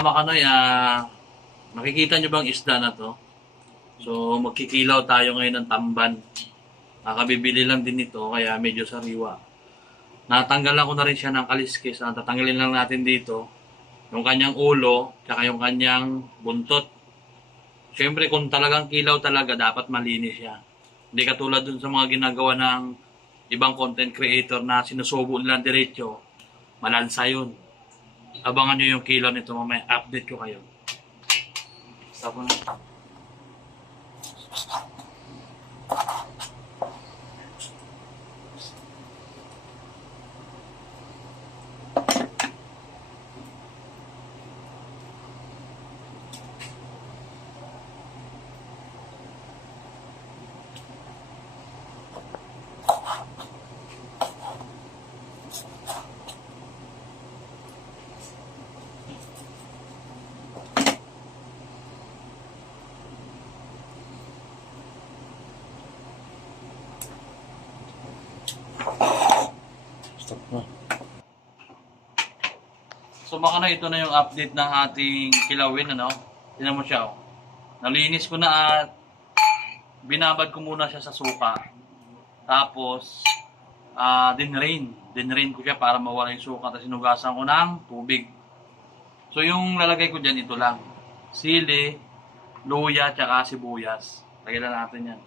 Mga makanoy, nakikita nyo bang isda na to? So, magkikilaw tayo ngayon ng tamban. Nakabibili lang din ito, kaya medyo sariwa. Natanggalan ko na rin siya ng kaliskis. Tatanggalin lang natin dito yung kanyang ulo, tsaka yung kanyang buntot. Siyempre, kung talagang kilaw talaga, dapat malinis siya. Hindi katulad dun sa mga ginagawa ng ibang content creator na sinusubo nila diretso, malansa yun. Abangan nyo yung kilaw nito mamaya. Update ko kayo. Stop mo na. Stop na. So baka na ito na yung update ng ating kilawin, ano? Tingnan mo siya, oh. Nalinis ko na at binabad ko muna siya sa suka. Tapos, dinrain ko siya para mawala yung suka. Tapos sinugasan ko ng tubig. So yung lalagay ko dyan, ito lang. Sili, luya, tsaka sibuyas. Lagyan na natin yan.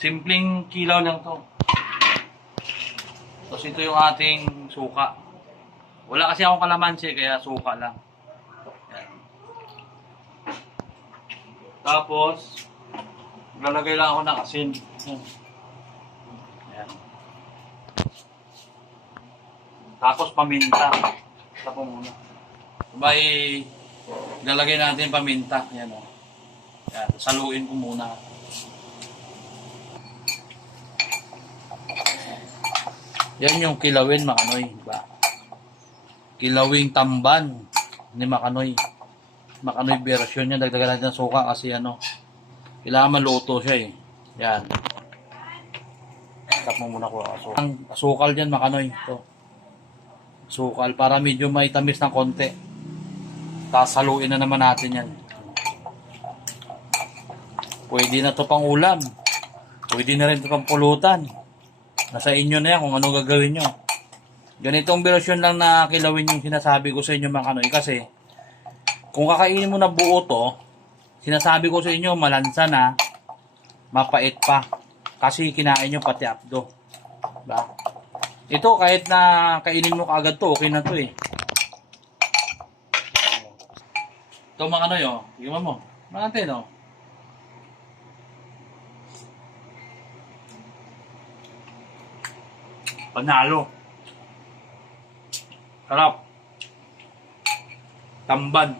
Simpleng kilaw lang to. Tapos ito yung ating suka. Wala kasi akong kalamansi, kaya suka lang. Yan. Tapos, lalagay lang ako ng asin. Yan. Tapos paminta. Ito po muna. Sabay, lalagay natin paminta. Yan, o. Yan. Saluin ko muna. Yan yung kilawin, makanoy. Diba? Kilawing tamban ni Makanoy. Makanoy version niya. Dagdagan natin ng suka kasi ano, kailangan maluto siya eh. Yan. Tap mo muna ko asukal. Ang asukal dyan, Makanoy. Ito. Asukal para medyo may tamis ng konti. Tapos haluin na naman natin yan. Pwede na to pang ulam. Pwede na rin to pang pulutan. Nasa inyo na yan kung ano gagawin nyo. Ganitong version lang na kilawin yung sinasabi ko sa inyo, mga kanoy. Kasi, kung kakainin mo na buo to, sinasabi ko sa inyo, malansa na, mapait pa. Kasi kinain nyo pati abdo. Diba? Ito, kahit na kainin mo kaagad to, okay na to eh. Ito, mga kanoy, oh. Iwan mo. Mga natin, oh. Panalo. Sarap. Tamban.